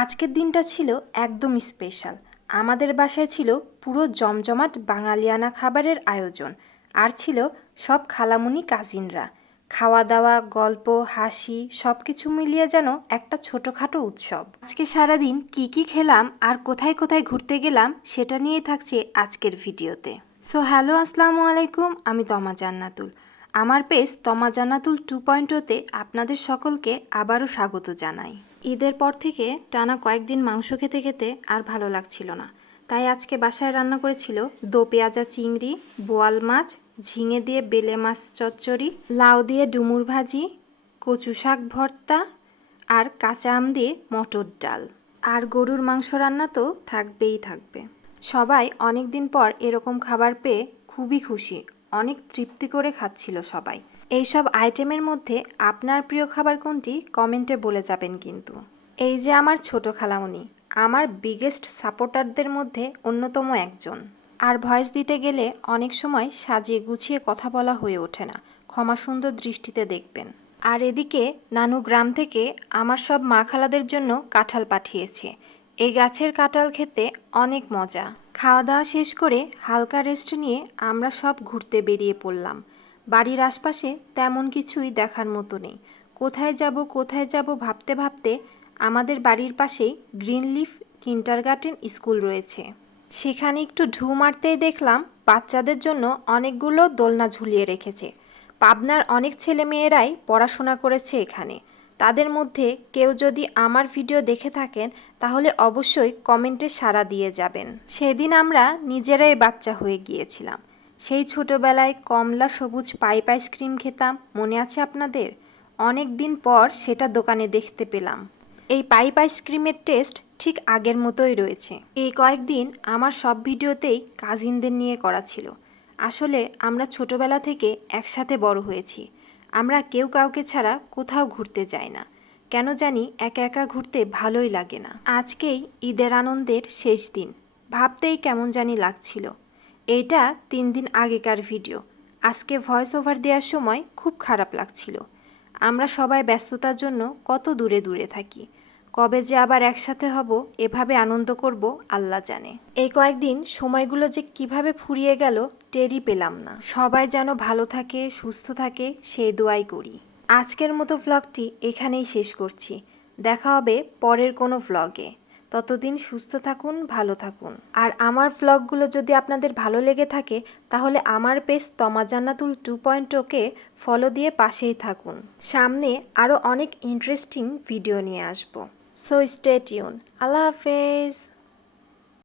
আজকের দিনটা ছিল একদম স্পেশাল আমাদের বাসায় ছিল পুরো জমজমাট বাঙালিয়ানা খাবারের আয়োজন, আর ছিল সব খালামুনি কাজিনরা। খাওয়া দাওয়া গল্প, হাসি সব কিছু মিলিয়ে যেন একটা ছোটোখাটো উৎসব। আজকে সারাদিন কি কি খেলাম আর কোথায় কোথায় ঘুরতে গেলাম সেটা নিয়েই থাকছে আজকের ভিডিওতে। সো হ্যালো আসসালামু আলাইকুম, আমি তমা জান্নাতুল। আমার page Toma Jannatul two point ওতে আপনাদের সকলকে আবারও স্বাগত জানাই। ঈদের পর থেকে টানা কয়েকদিন মাংস খেতে খেতে আর ভালো লাগছিল না। তাই আজকে বাসায় রান্না করেছিল দো পেঁয়াজা চিংড়ি, বোয়াল মাছ, ঝিঙে দিয়ে বেলে মাছ চচ্চড়ি, লাউ দিয়ে ডুমুর ভাজি, কচু শাক ভর্তা আর কাঁচা আম দিয়ে মটর ডাল। আর গরুর মাংস রান্না তো থাকবেই থাকবে। সবাই অনেক দিন পর এরকম খাবার পেয়ে খুবই খুশি। অনেক তৃপ্তি করে খাচ্ছিল সবাই। এইসব আইটেমের মধ্যে আপনার প্রিয় খাবার কোনটি কমেন্টে বলে যাবেন কিন্তু। এই যে আমার ছোট খালামণি আমার বিগেস্ট সাপোর্টারদের মধ্যে অন্যতম একজন। আর ভয়েস দিতে গেলে অনেক সময় সাজিয়ে গুছিয়ে কথা বলা হয়ে ওঠে না, ক্ষমা সুন্দর দৃষ্টিতে দেখবেন। আর এদিকে নানু গ্রাম থেকে আমার সব মা খালাদের জন্য কাঁঠাল পাঠিয়েছে। এই গাছের কাঁঠাল খেতে অনেক মজা। খাওয়া দাওয়া শেষ করে হালকা রেস্ট নিয়ে আমরা সব ঘুরতে বেরিয়ে পড়লাম। বাড়ির আশপাশে তেমন কিছুই দেখার মতো নেই। কোথায় যাব কোথায় যাব ভাবতে ভাবতে আমাদের বাড়ির পাশেই গ্রিন লিফ কিন্টারগার্টেন স্কুল রয়েছে। সেখানে একটু ঢু মারতেই দেখলাম বাচ্চাদের জন্য অনেকগুলো দোলনা ঝুলিয়ে রেখেছে। পাবনার অনেক ছেলে মেয়েরাই পড়াশোনা করেছে এখানে। তাদের মধ্যে কেউ যদি আমার ভিডিও দেখে থাকেন, তাহলে অবশ্যই কমেন্টে সাড়া দিয়ে যাবেন। সেদিন আমরা নিজেরাই বাচ্চা হয়ে গিয়েছিলাম। সেই ছোটবেলায় কমলা সবুজ পাইপ আইসক্রিম খেতাম, মনে আছে আপনাদের? অনেক দিন পর সেটা দোকানে দেখতে পেলাম। এই পাইপ আইসক্রিমের টেস্ট ঠিক আগের মতোই রয়েছে। এই কয়েকদিন আমার সব ভিডিওতেই কাজিনদের নিয়ে করা ছিল। আসলে আমরা ছোটবেলা থেকে একসাথে বড় হয়েছি। আমরা কেউ কাউকে ছাড়া কোথাও ঘুরতে যাই না। কেন জানি একা একা ঘুরতে ভালোই লাগে না। আজকেই ঈদের আনন্দের শেষ দিন। ভাবতেই কেমন জানি লাগছিল। এইটা তিন দিন আগেকার ভিডিও। আজকে ভয়েস ওভার দেওয়ার সময় খুব খারাপ লাগছিল। আমরা সবাই ব্যস্ততার জন্য কত দূরে দূরে থাকি। কবে যে আবার একসাথে হব, এভাবে আনন্দ করব, আল্লাহ জানে। এই কয়েকদিন সময়গুলো যে কীভাবে ফুরিয়ে গেল, টেরই পেলাম না। সবাই যেন ভালো থাকে, সুস্থ থাকে সেই দোয়াই করি। আজকের মতো ভ্লগটি এখানেই শেষ করছি। দেখা হবে পরের কোনো ভ্লগে ততদিন সুস্থ থাকুন, ভালো থাকুন। আর আমার ভ্লগগুলো যদি আপনাদের ভালো লেগে থাকে, তাহলে আমার page Toma Jannatul two point okay follow দিয়ে পাশেই থাকুন। সামনে আরও অনেক ইন্টারেস্টিং ভিডিও নিয়ে আসব। সো স্টে টিউন আল্লাহ হাফেজ